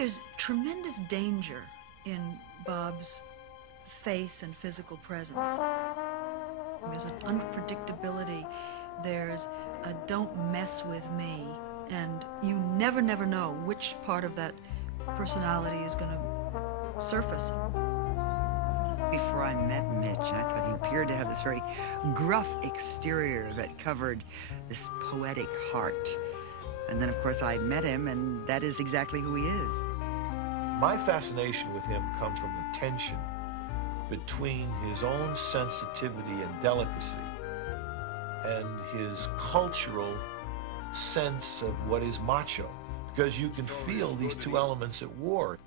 there's tremendous danger in Bob's face and physical presence. There's an unpredictability. There's a don't mess with me. And you never know which part of that personality is going to surface. Before I met Mitch, I thought he appeared to have this very gruff exterior that covered this poetic heart. And then, of course, I met him, and that is exactly who he is. My fascination with him comes from the tension between his own sensitivity and delicacy and his cultural sense of what is macho, because you can feel these two elements at war.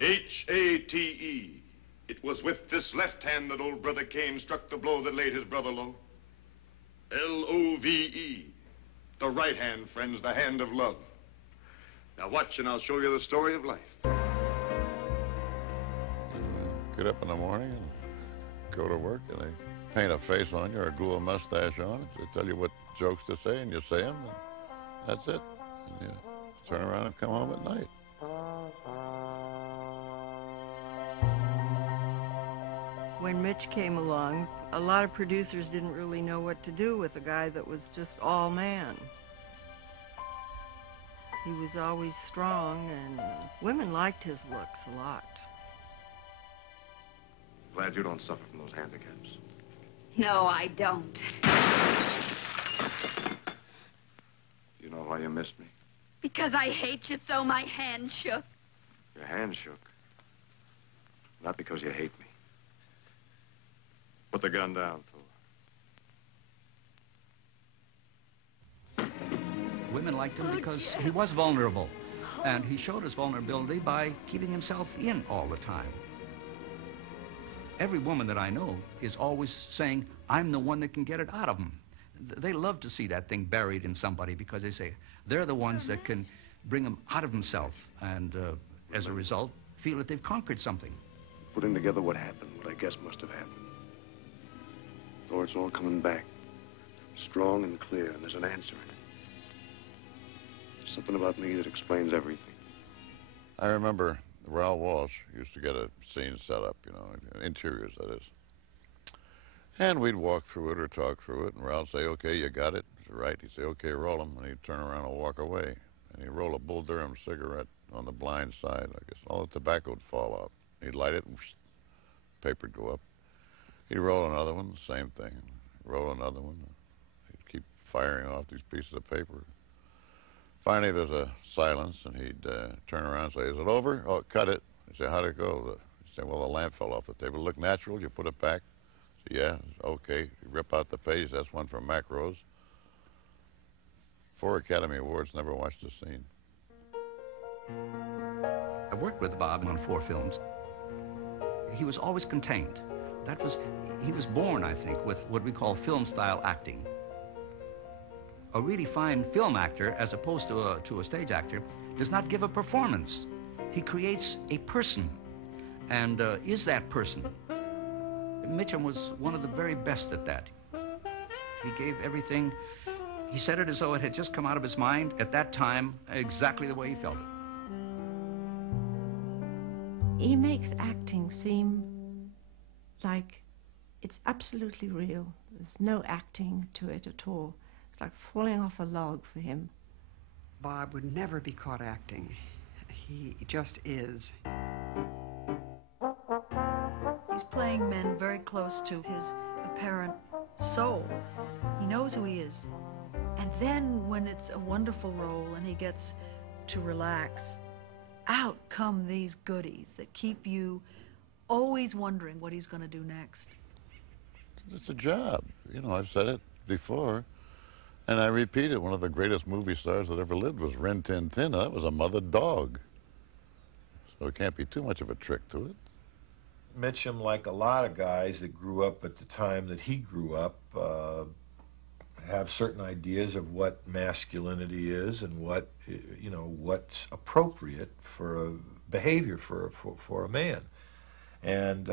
H-A-T-E. It was with this left hand that old brother Cain struck the blow that laid his brother low. L-O-V-E. The right hand, friends, the hand of love. Now watch and I'll show you the story of life. Get up in the morning and go to work, and they paint a face on you or glue a mustache on it. They tell you what jokes to say, and you say them, and that's it. And you turn around and come home at night. When Mitch came along, a lot of producers didn't really know what to do with a guy that was just all man. He was always strong, and women liked his looks a lot. Glad you don't suffer from those handicaps. No, I don't. You know why you missed me? Because I hate you so my hand shook. Your hand shook. Not because you hate me. Put the gun down, Thor. Women liked him because he was vulnerable, and he showed his vulnerability by keeping himself in all the time. Every woman that I know is always saying, I'm the one that can get it out of him. They love to see that thing buried in somebody because they say they're the ones that can bring him out of himself, and as a result, feel that they've conquered something. Putting together what happened, what I guess must have happened. Thor, it's all coming back. Strong and clear, and there's an answer in it. There's something about me that explains everything. I remember Raoul Walsh used to get a scene set up, you know, interiors, that is. And we'd walk through it or talk through it, and Raoul would say, okay, you got it. Right. He'd say, okay, roll them. And he'd turn around and walk away. And he'd roll a Bull Durham cigarette on the blind side. I guess all the tobacco would fall out. He'd light it, and paper'd go up. He'd roll another one, the same thing. Roll another one. He'd keep firing off these pieces of paper. Finally, there's a silence, and he'd turn around and say, is it over? Oh, cut it. He'd say, how'd it go? He'd say, well, the lamp fell off the table. Look natural? You put it back? Say, yeah, okay. He'd rip out the page. That's one from Macros. 4 Academy Awards, never watched the scene. I worked with Bob on 4 films. He was always contained. He was born, I think, with what we call film-style acting. A really fine film actor, as opposed to a stage actor, does not give a performance. He creates a person, and is that person. Mitchum was one of the very best at that. He gave everything. He said it as though it had just come out of his mind at that time, exactly the way he felt it. He makes acting seem like it's absolutely real. There's no acting to it at all. It's like falling off a log for him. Bob would never be caught acting. He just is. He's playing men very close to his apparent soul. He knows who he is. And then when it's a wonderful role and he gets to relax, out come these goodies that keep you always wondering what he's going to do next. It's a job. You know, I've said it before, and I repeat it. One of the greatest movie stars that ever lived was Rin Tin Tin. That was a mother dog. So it can't be too much of a trick to it. Mitchum, like a lot of guys that grew up at the time that he grew up, have certain ideas of what masculinity is and what, you know, what's appropriate for a behavior for a man. And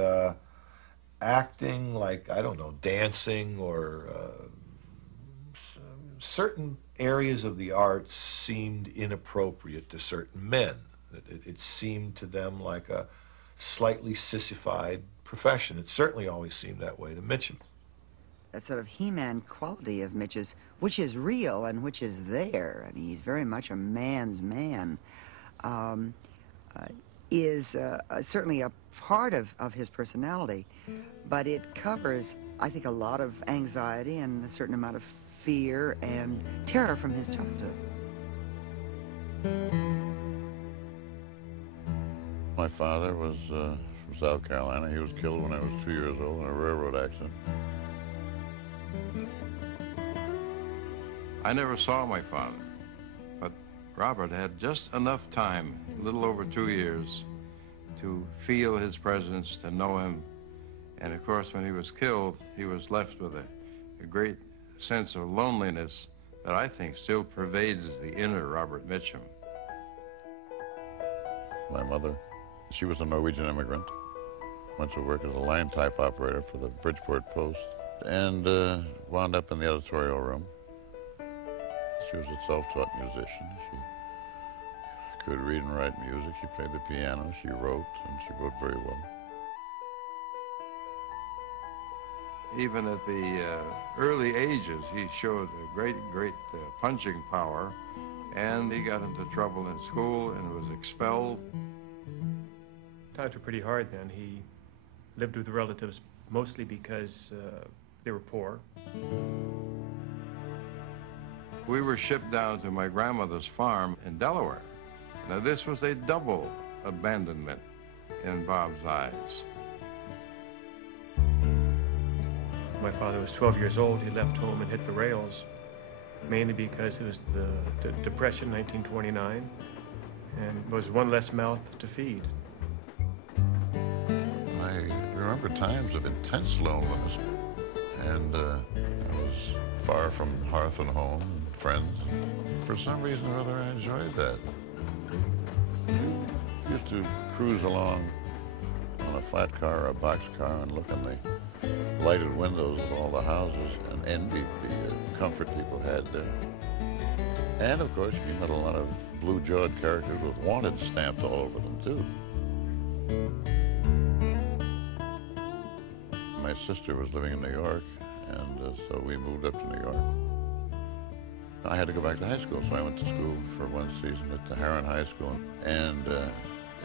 acting, like, I don't know, dancing or certain areas of the arts seemed inappropriate to certain men. It seemed to them like a slightly sissified profession. It certainly always seemed that way to Mitchum. That sort of He-Man quality of Mitch's, which is real and which is there, I mean, he's very much a man's man, is certainly a part of his personality, but it covers, I think, a lot of anxiety and a certain amount of fear and terror from his childhood. My father was from South Carolina. He was killed when I was 2 years old in a railroad accident. I never saw my father, but Robert had just enough time, a little over 2 years, to feel his presence, to know him. And of course, when he was killed, he was left with a great sense of loneliness that I think still pervades the inner Robert Mitchum. My mother, she was a Norwegian immigrant, went to work as a line type operator for the Bridgeport Post, and wound up in the editorial room. She was a self-taught musician. She could read and write music. She played the piano. She wrote, and she wrote very well. Even at the early ages, he showed a great punching power, and he got into trouble in school and was expelled. Times were pretty hard then. He lived with relatives mostly because they were poor. We were shipped down to my grandmother's farm in Delaware. Now this was a double abandonment in Bob's eyes. My father was 12 years old. He left home and hit the rails, mainly because it was the Depression, 1929, and it was one less mouth to feed. I remember times of intense loneliness, and I was far from hearth and home and friends. For some reason or other, I enjoyed that. I used to cruise along on a flat car or a box car and look in the lighted windows of all the houses and envied the comfort people had there. And of course, you met a lot of blue-jawed characters with wanted stamped all over them, too. My sister was living in New York, and so we moved up to New York. I had to go back to high school, so I went to school for one season at the Heron High School. And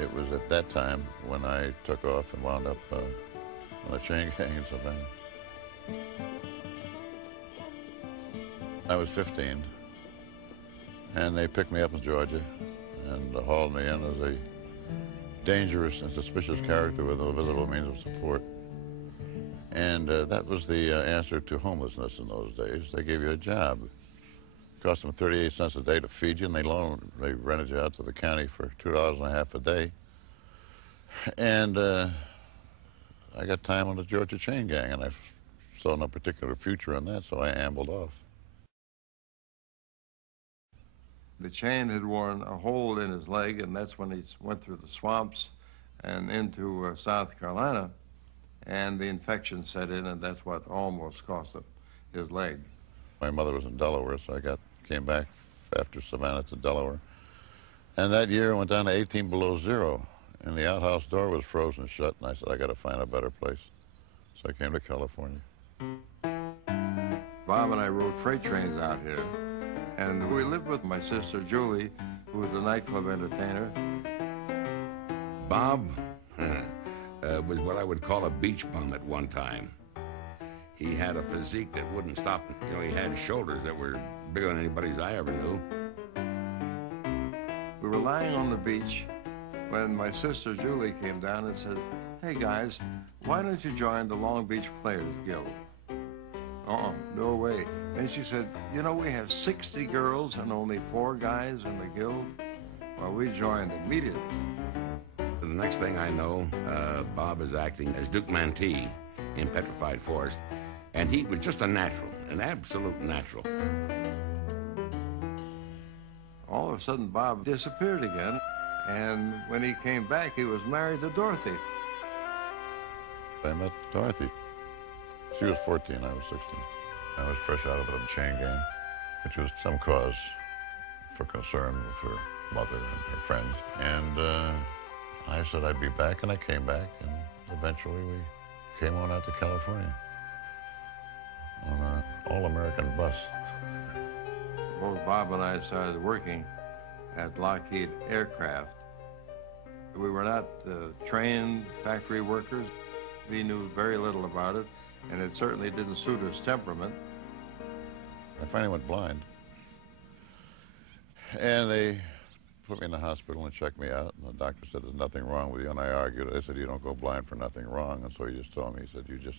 it was at that time when I took off and wound up on the chain gang in Savannah. I was 15, and they picked me up in Georgia and hauled me in as a dangerous and suspicious character with no visible means of support. And that was the answer to homelessness in those days. They gave you a job. It cost them 38 cents a day to feed you, and they rented you out to the county for $2.50 a day. And I got time on the Georgia chain gang, and I saw no particular future in that, so I ambled off. The chain had worn a hole in his leg, and that's when he went through the swamps and into South Carolina, and the infection set in, and that's what almost cost him his leg. My mother was in Delaware, so I came back after Savannah to Delaware. And that year I went down to 18 below zero, and the outhouse door was frozen shut, and I said, I got to find a better place. So I came to California. Bob and I rode freight trains out here, and we lived with my sister Julie, who was a nightclub entertainer. Bob was what I would call a beach bum at one time. He had a physique that wouldn't stop. You know, he had shoulders that were bigger than anybody's I ever knew. We were lying on the beach when my sister Julie came down and said, hey guys, why don't you join the Long Beach Players Guild? No way. And she said, you know, we have 60 girls and only 4 guys in the guild. Well, we joined immediately. The next thing I know, Bob is acting as Duke Mantee in Petrified Forest, and he was just a natural, an absolute natural. All of a sudden, Bob disappeared again, and when he came back, he was married to Dorothy. I met Dorothy. She was 14, I was 16. I was fresh out of the chain gang, which was some cause for concern with her mother and her friends. And I said I'd be back, and I came back, and eventually we came on out to California on an all-American bus. Both Bob and I started working at Lockheed Aircraft. We were not trained factory workers. We knew very little about it, and it certainly didn't suit his temperament. I finally went blind. And they put me in the hospital and checked me out. And the doctor said, there's nothing wrong with you. And I argued. I said, you don't go blind for nothing wrong. And so he just told me, he said, you just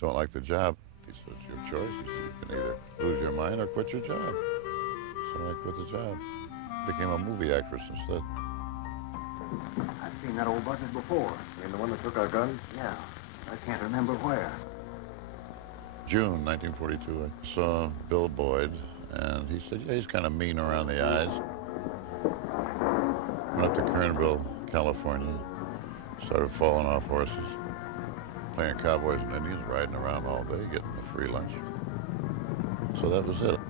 don't like the job. He said, it's your choice. He said, you can either lose your mind or quit your job. So I quit the job. Became a movie actress instead. I've seen that old buzzard before. You mean the one that took our guns? Yeah. I can't remember where. June 1942, I saw Bill Boyd, and he said, yeah, he's kind of mean around the eyes. Went up to Kernville, California, started falling off horses, playing cowboys and Indians, riding around all day, getting a free lunch. So that was it.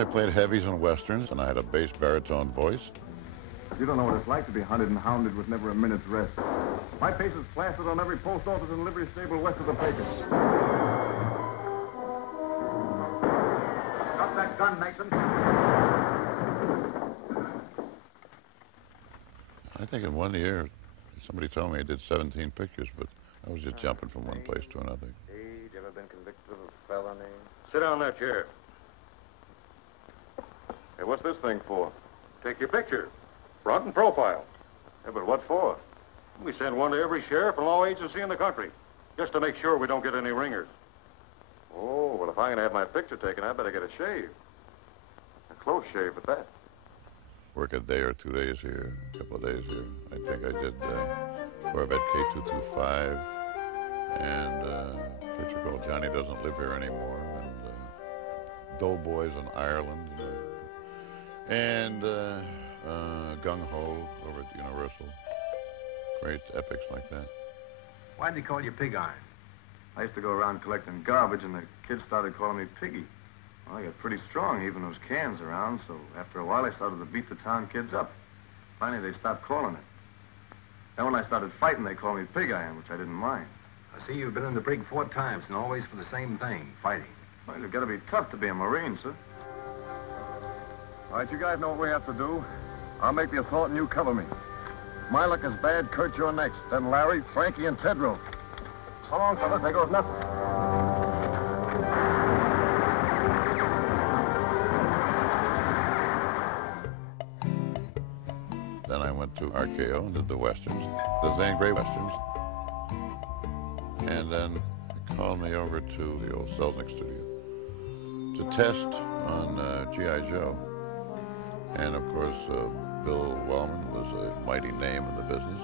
I played heavies and westerns, and I had a bass baritone voice. You don't know what it's like to be hunted and hounded with never a minute's rest. My face is plastered on every post office and livery stable west of the Pecos. Drop that gun, Mason. I think in 1 year, somebody told me I did 17 pictures, but I was just jumping from one place to another. Age, ever been convicted of a felony? Sit down in that chair. Hey, what's this thing for? Take your picture. Front and profile. Yeah, but what for? We send one to every sheriff and law agency in the country, just to make sure we don't get any ringers. Oh, well, if I'm going to have my picture taken, I better get a shave. A close shave at that. Work a day or 2 days here, a couple of days here. I think I did Corvette K225 and a picture called Johnny Doesn't Live Here Anymore, and Doughboys in Ireland, and Gung Ho over at Universal. Great epics like that. Why'd they call you Pig Iron? I used to go around collecting garbage, and the kids started calling me Piggy. Well, I got pretty strong, even those cans around, so after a while I started to beat the town kids up. Finally, they stopped calling it. Then when I started fighting, they called me Pig Iron, which I didn't mind. I see you've been in the brig 4 times, and always for the same thing, fighting. Well, you've got to be tough to be a Marine, sir. All right, you guys know what we have to do. I'll make the assault and you cover me. If my luck is bad, Kurt, you're next. Then Larry, Frankie, and Tedrow. So long, fellas. There goes nothing. Then I went to RKO and did the westerns, the Zane Grey westerns. And then they called me over to the old Selznick studio to test on G.I. Joe. And of course, Bill Wellman was a mighty name in the business.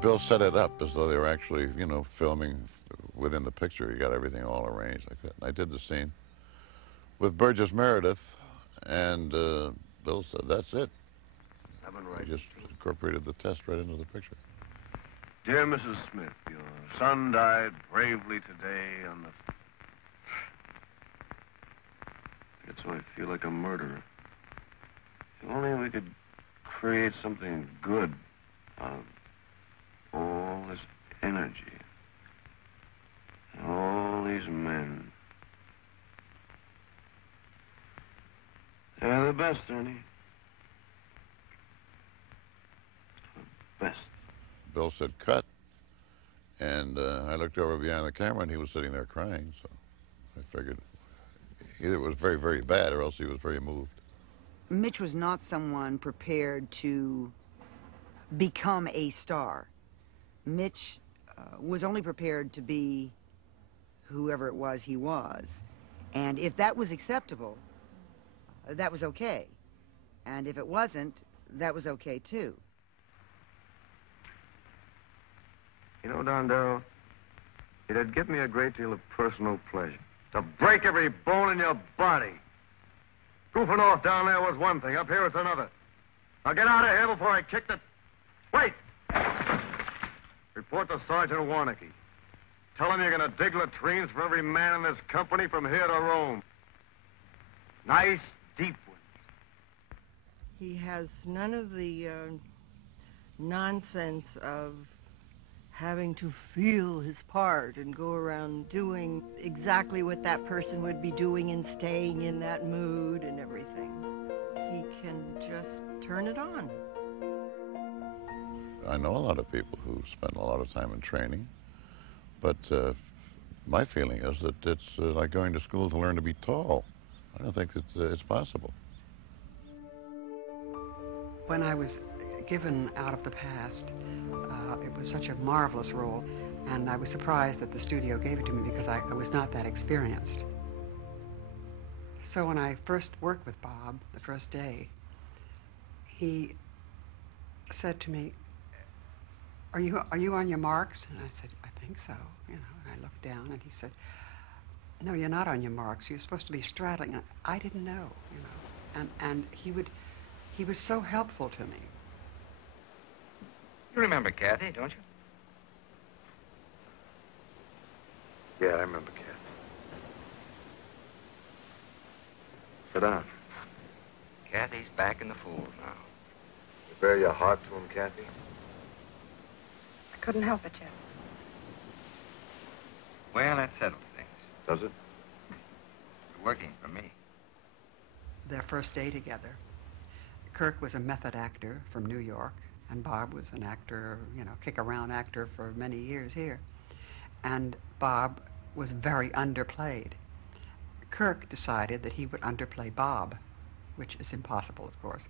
Bill set it up as though they were actually, you know, filming within the picture. He got everything all arranged like that. And I did the scene with Burgess Meredith, and Bill said, that's it. I just incorporated the test right into the picture. Dear Mrs. Smith, your son died bravely today on the... That's why I feel like a murderer. If only we could create something good out of all this energy. And all these men. They're the best, Ernie. The best. Bill said, cut. And I looked over behind the camera, and he was sitting there crying, so I figured either it was very, very bad, or else he was very moved. Mitch was not someone prepared to become a star. Mitch was only prepared to be whoever it was he was. And if that was acceptable, that was okay. And if it wasn't, that was okay too. You know, Don Darrow, it'd give me a great deal of personal pleasure to break every bone in your body. Goofing off down there was one thing. Up here it's another. Now get out of here before I kick the... Wait! Report to Sergeant Warnicki. Tell him you're going to dig latrines for every man in this company from here to Rome. Nice, deep ones. He has none of the nonsense of having to feel his part and go around doing exactly what that person would be doing and staying in that mood and everything. He can just turn it on. I know a lot of people who spend a lot of time in training, but my feeling is that it's like going to school to learn to be tall. I don't think that it's possible. When I was given Out of the Past, it was such a marvelous role, and I was surprised that the studio gave it to me because I was not that experienced. So when I first worked with Bob, the first day, he said to me, are you on your marks? And I said, I think so, you know, and I looked down and he said, no, you're not on your marks. You're supposed to be straddling. And I didn't know, you know, and he was so helpful to me. You remember Kathy, don't you? Yeah, I remember Kathy. Sit down. Kathy's back in the fold now. You bare your heart to him, Kathy? I couldn't help it, Jeff. Well, that settles things. Does it? It's working for me. Their first day together, Kirk was a method actor from New York, and Bob was an actor, you know, kick-around actor for many years here. And Bob was very underplayed. Kirk decided that he would underplay Bob, which is impossible, of course.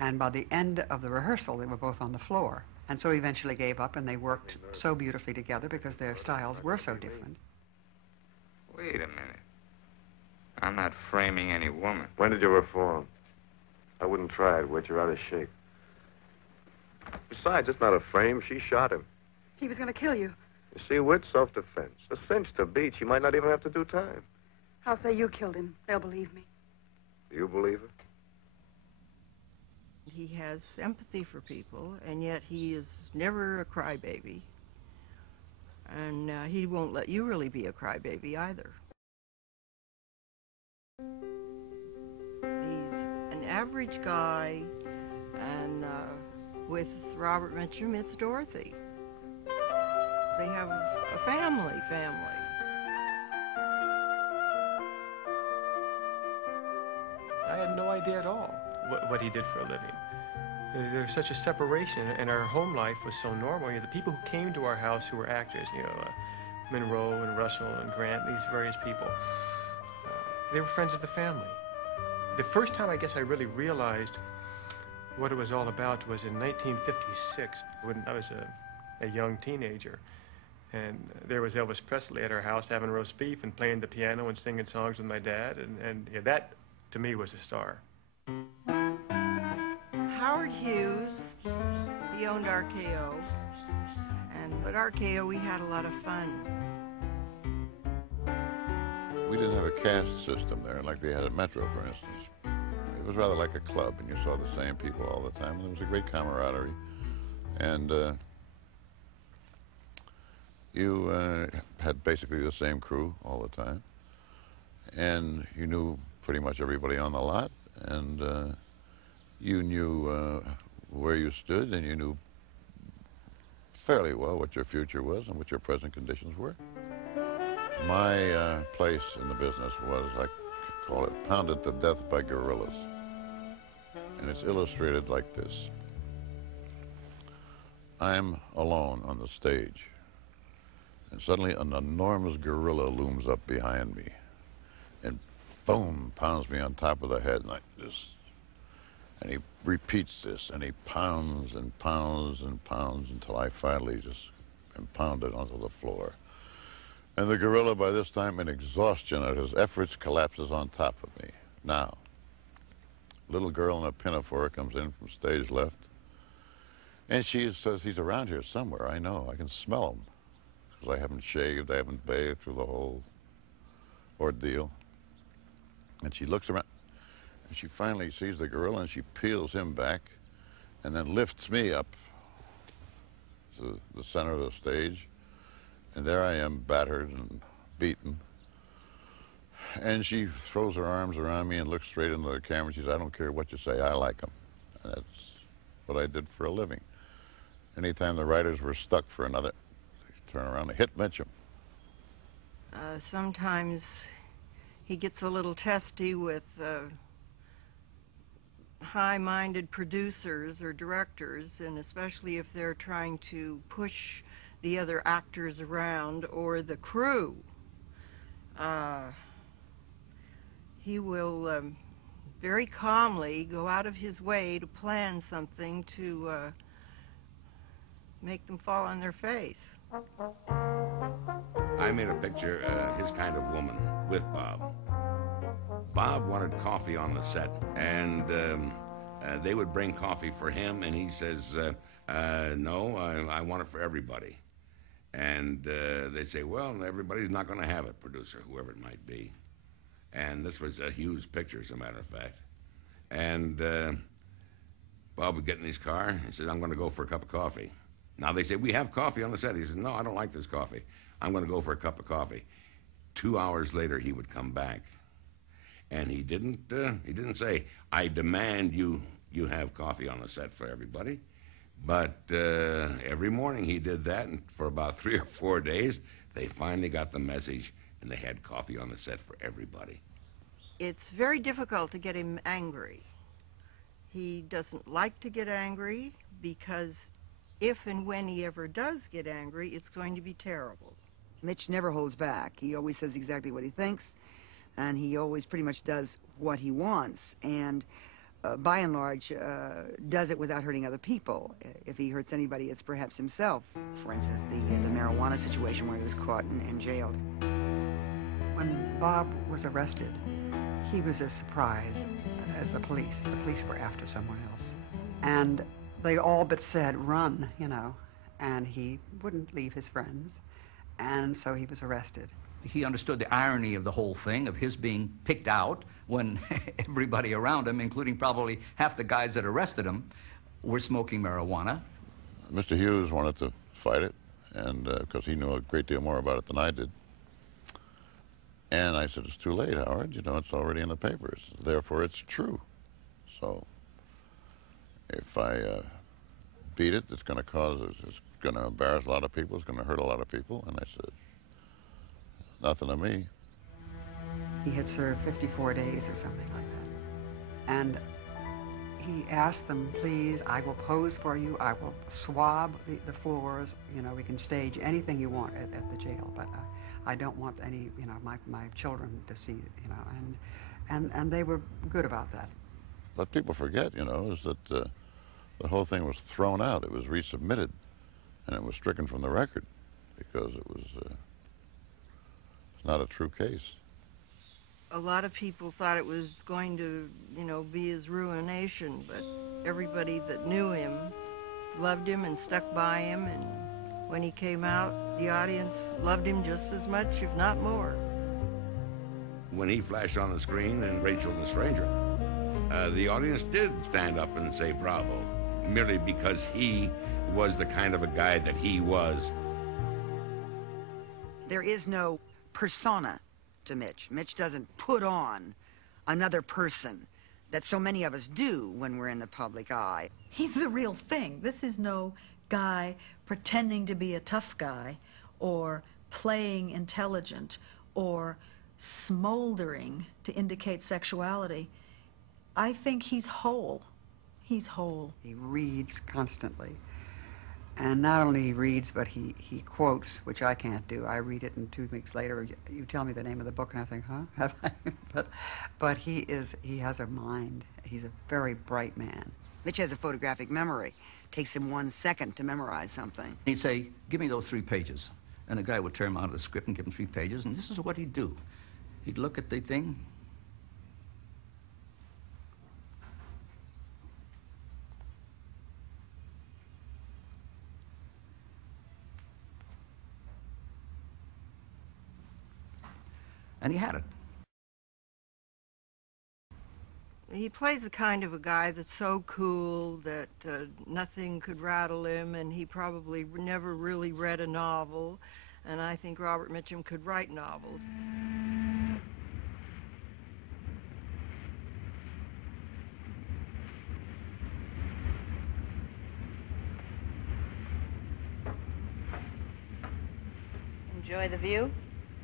And by the end of the rehearsal, they were both on the floor. And so he eventually gave up, and they worked so beautifully together because their styles were so different. Wait a minute. I'm not framing any woman. When did you reform? I wouldn't try it, Whit. You're out of shape. Besides, it's not a frame. She shot him. He was going to kill you. You see, Whit, self-defense. A cinch to beat. She might not even have to do time. I'll say you killed him. They'll believe me. Do you believe her? He has empathy for people, and yet he is never a crybaby. And he won't let you really be a crybaby either. He's an average guy, and with Robert Mitchum, it's Dorothy. They have a family. I had no idea at all what he did for a living. There was such a separation, and our home life was so normal. You know, the people who came to our house who were actors, you know, Monroe and Russell and Grant, these various people, they were friends of the family. The first time I guess I really realized what it was all about was in 1956, when I was a young teenager. And there was Elvis Presley at our house having roast beef and playing the piano and singing songs with my dad, and yeah, that, to me, was a star. Howard Hughes, he owned RKO, and at RKO we had a lot of fun. We didn't have a caste system there like they had at Metro, for instance. It was rather like a club, and you saw the same people all the time, and there was a great camaraderie. And you had basically the same crew all the time, and you knew pretty much everybody on the lot, and you knew where you stood, and you knew fairly well what your future was and what your present conditions were. My place in the business was, I call it, pounded to death by gorillas. And it's illustrated like this. I'm alone on the stage, and suddenly an enormous gorilla looms up behind me, and boom, pounds me on top of the head like this. And he repeats this, and he pounds and pounds and pounds until I finally just am pounded onto the floor. And the gorilla, by this time in exhaustion at his efforts, collapses on top of me. Now, a little girl in a pinafore comes in from stage left, and she says, he's around here somewhere. I know, I can smell him, because I haven't shaved, I haven't bathed through the whole ordeal. And she looks around, and she finally sees the gorilla, and she peels him back, and then lifts me up to the center of the stage. And there I am, battered and beaten. And she throws her arms around me and looks straight into the camera. And she says, "I don't care what you say, I like them." And that's what I did for a living. Anytime the writers were stuck for another, they turn around and hit Mitchum. Sometimes he gets a little testy with high-minded producers or directors, and especially if they're trying to push the other actors around or the crew. He will very calmly go out of his way to plan something to make them fall on their face. I made a picture, his kind of woman, with Bob. Bob wanted coffee on the set, and they would bring coffee for him, and he says, no, I want it for everybody. And they'd say, well, everybody's not going to have it, producer, whoever it might be. And this was a Hughes picture, as a matter of fact. And Bob would get in his car, he said, I'm going to go for a cup of coffee. Now they say, we have coffee on the set. He said, no, I don't like this coffee. I'm going to go for a cup of coffee. 2 hours later, he would come back. And he didn't say, I demand you have coffee on the set for everybody. But every morning he did that, and for about 3 or 4 days, they finally got the message, and they had coffee on the set for everybody. It's very difficult to get him angry. He doesn't like to get angry because if and when he ever does get angry, it's going to be terrible. Mitch never holds back. He always says exactly what he thinks, and he always pretty much does what he wants, and by and large, does it without hurting other people. If he hurts anybody, it's perhaps himself. For instance, the marijuana situation where he was caught and jailed. When Bob was arrested, he was as surprised as the police. The police were after someone else. And they all but said, run, you know, and he wouldn't leave his friends, and so he was arrested. He understood the irony of the whole thing, of his being picked out when everybody around him, including probably half the guys that arrested him, were smoking marijuana. Mr. Hughes wanted to fight it, and because he knew a great deal more about it than I did. And I said, it's too late, Howard. You know, it's already in the papers. Therefore, it's true. So if I beat it, it's going to embarrass a lot of people. It's going to hurt a lot of people. And I said, nothing to me. He had served 54 days or something like that. And he asked them, please, I will pose for you. I will swab the floors. You know, we can stage anything you want at the jail, but I don't want any, you know, my children to see it, you know. And they were good about that. What people forget, you know, is that the whole thing was thrown out. It was resubmitted, and it was stricken from the record because it was not a true case. A lot of people thought it was going to, you know, be his ruination, but everybody that knew him loved him and stuck by him, and when he came out, the audience loved him just as much, if not more. When he flashed on the screen in Rachel the Stranger, the audience did stand up and say bravo, merely because he was the kind of a guy that he was. There is no persona to Mitch. Mitch doesn't put on another person that so many of us do when we're in the public eye. He's the real thing. This is no guy pretending to be a tough guy or playing intelligent or smoldering to indicate sexuality. I think he's whole. He's whole. He reads constantly. And not only he reads, but he quotes, which I can't do. I read it, and 2 weeks later, you tell me the name of the book, and I think, huh? Have I? But he has a mind. He's a very bright man. Mitch has a photographic memory. Takes him 1 second to memorize something. He'd say, give me those 3 pages. And the guy would turn him out of the script and give him 3 pages, and this is what he'd do. He'd look at the thing. And he had it. He plays the kind of a guy that's so cool that nothing could rattle him, and he probably never really read a novel, and I think Robert Mitchum could write novels. Enjoy the view?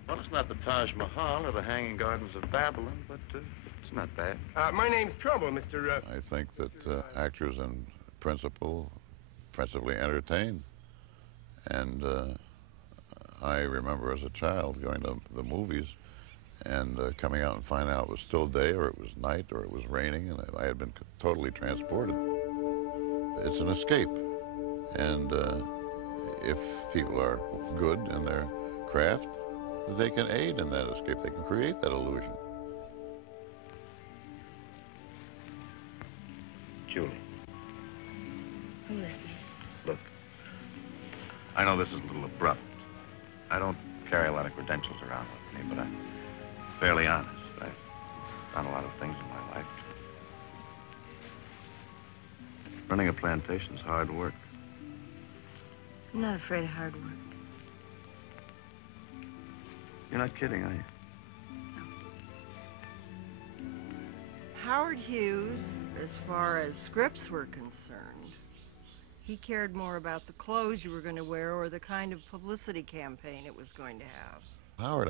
Well, it's not the Taj Mahal or the Hanging Gardens of Babylon, but it's not bad. My name's Trumbull, Mr. I think that actors in principally entertain. And I remember as a child going to the movies and coming out and finding out it was still day or it was night or it was raining, and I had been totally transported. It's an escape. And if people are good in their craft, they can aid in that escape. They can create that illusion. Julie, I'm listening. look, I know this is a little abrupt. I don't carry a lot of credentials around with me, but I'm fairly honest. I've done a lot of things in my life. Running a plantation's hard work. I'm not afraid of hard work. You're not kidding, are you? Howard Hughes, as far as scripts were concerned, he cared more about the clothes you were going to wear or the kind of publicity campaign it was going to have. Howard